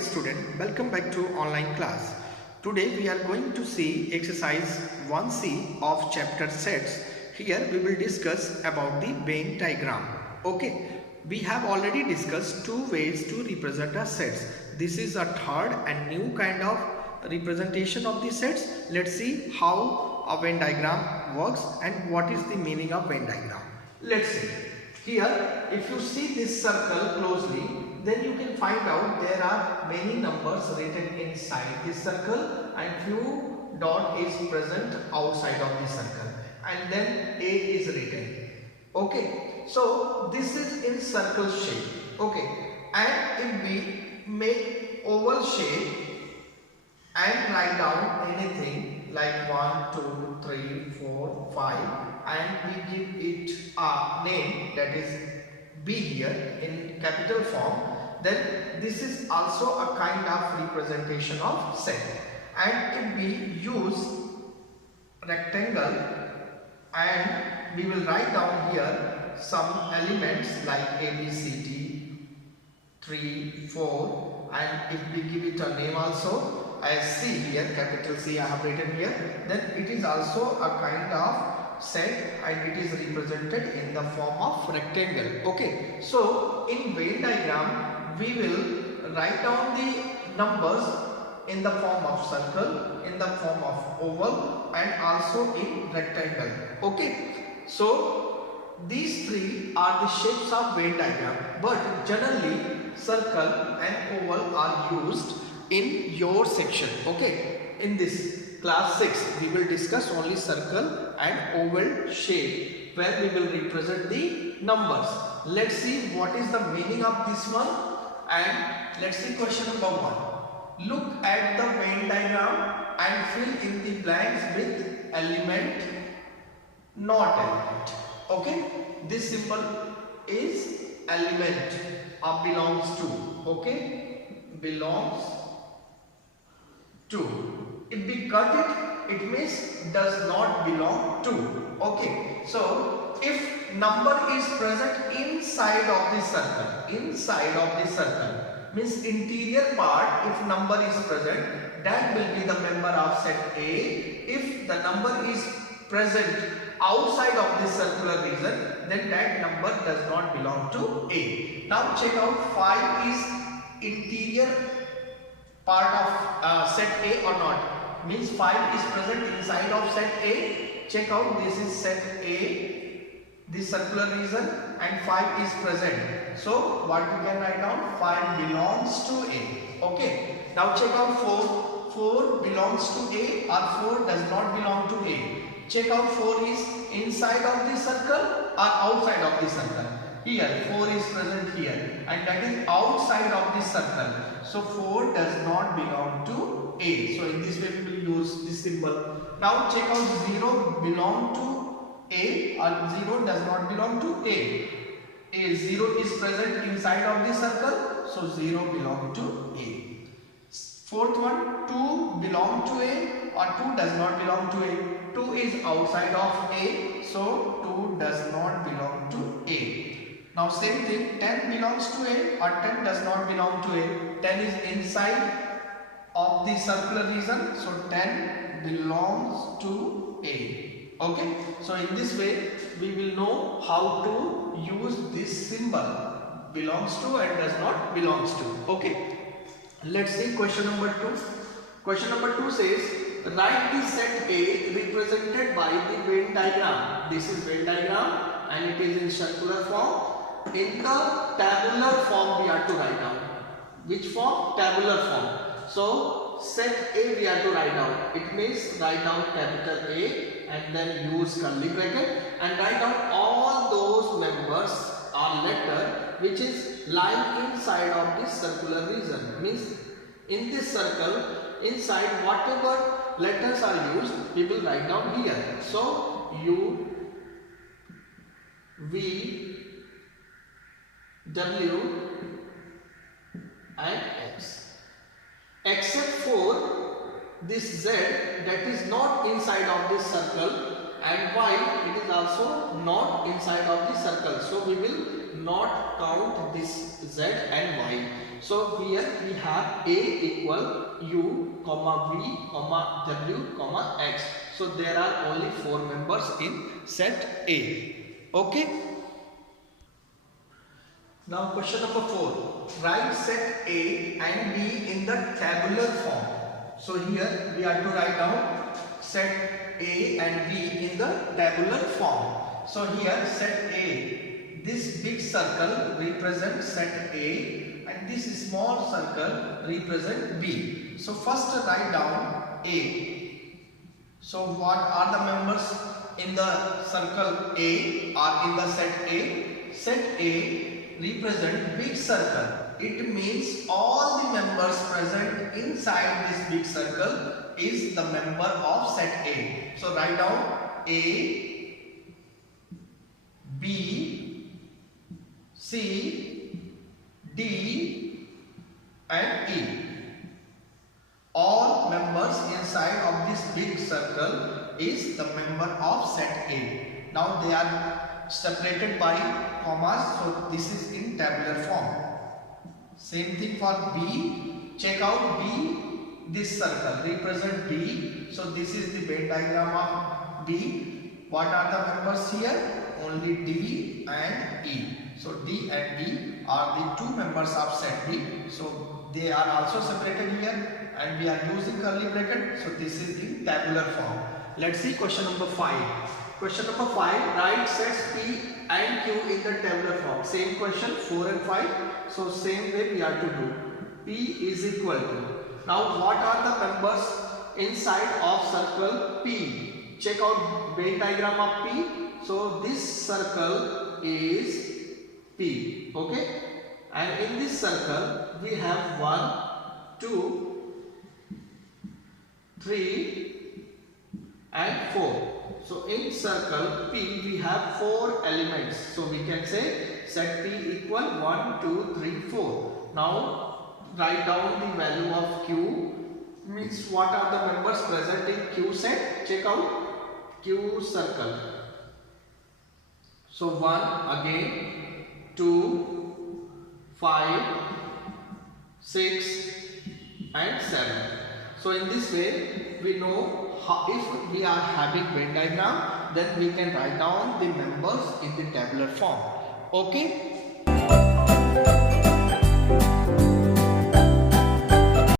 dear student, welcome back to online class. Today we are going to see exercise 1C of chapter sets. Here we will discuss about the Venn diagram. Okay, we have already discussed two ways to represent our sets. This is a third and new kind of representation of the sets. Let's see how a Venn diagram works and what is the meaning of Venn diagram. Let's see. Here, if you see this circle closely, then you can find out there are many numbers written inside this circle and few dot is present outside of this circle, and then A is written. Okay, so this is in circle shape. Okay, and if we make oval shape and write down anything like 1, 2, 3, 4, 5 and we give it a name that is B here in capital form, then this is also a kind of representation of set. And if we use rectangle and we will write down here some elements like A, B, C, D, 3, 4, and if we give it a name also as C here, capital C I have written here, then it is also a kind of set and it is represented in the form of rectangle. Okay, so in Venn diagram we will write down the numbers in the form of circle, in the form of oval and also in rectangle. Okay, so these three are the shapes of Venn diagram, but generally circle and oval are used in your section. Okay, in this class 6 we will discuss only circle and oval shape where we will represent the numbers. Let's see what is the meaning of this one, and let's see question number 1. Look at the Venn diagram and fill in the blanks with element, not element. Okay, this symbol is element or belongs to. Okay, belongs to. If we cut it, it means does not belong to. Okay, so if number is present inside of the circle, inside of the circle means interior part, if number is present, that will be the member of set A. If the number is present outside of this circular region, then that number does not belong to A. Now check out 5 is interior part of set A or not. Means 5 is present inside of set A. Check out, this is set A, this circular region, and 5 is present. So what we can write down? 5 belongs to A. Okay. Now check out 4. 4 belongs to A or 4 does not belong to A. Check out 4 is inside of the circle or outside of the circle. Here 4 is present here and that is outside of the circle. So 4 does not belong to A. So in this way we will use this symbol. Now check out 0 belong to A or 0 does not belong to A. 0 is present inside of the circle, so 0 belong to A. Fourth one, 2 belong to A or 2 does not belong to A. 2 is outside of A, so 2 does not belong to A. Now same thing, 10 belongs to A or 10 does not belong to A. 10 is inside of the circular region, so 10 belongs to A. Okay, so in this way we will know how to use this symbol, belongs to and does not belongs to. Okay, let's see question number 2. Question number 2 says write the set A represented by the Venn diagram. This is Venn diagram and it is in circular form. In the tabular form we are to write down. Which form? Tabular form. So set A we are to write down. It means write down capital A and then use curly bracket and write down all those members or letter which is lying inside of this circular region. Means in this circle, inside whatever letters are used, we will write down here. So U, V, W and X. Except for this Z that is not inside of this circle, and while it is also not inside of the circle, so we will not count this z and y. So here we have a equal u comma v comma w comma x. So there are only 4 members in set A. Okay. Now question number 4. Write set A and B in the tabular form. So here we are to write down set A and B in the tabular form. So here set A, this big circle represents set A and this small circle represents B. So first write down A. So what are the members in the circle A or in the set A? Set A represent big circle. It means all the members present inside this big circle is the member of set A. So write down A, B, C, D and E. All members inside of this big circle is the member of set A. Now they are separated by commas, so this is in tabular form. Same thing for B. Check out B. This circle represent B. So this is the Venn diagram of B. What are the members here? Only D and E. So D and E are the 2 members of set B. So they are also separated here, and we are using curly bracket. So this is in tabular form. Let's see question number 5. Question number 5. Write sets P and Q in the tabular form. Same question 4 and 5. So same way we are to do. P is equal to. Now what are the members inside of circle P? Check out Venn diagram of P. So this circle is P. Okay. And in this circle we have 1, 2, 3 and 4. So in circle P we have 4 elements. So we can say set P equal 1, 2, 3, 4. Now write down the value of Q. Means what are the members present in Q set? Check out Q circle. So 1 again, 2, 5, 6 and 7. So in this way we know if we are having Venn diagram, then we can write down the members in the tabular form. Okay.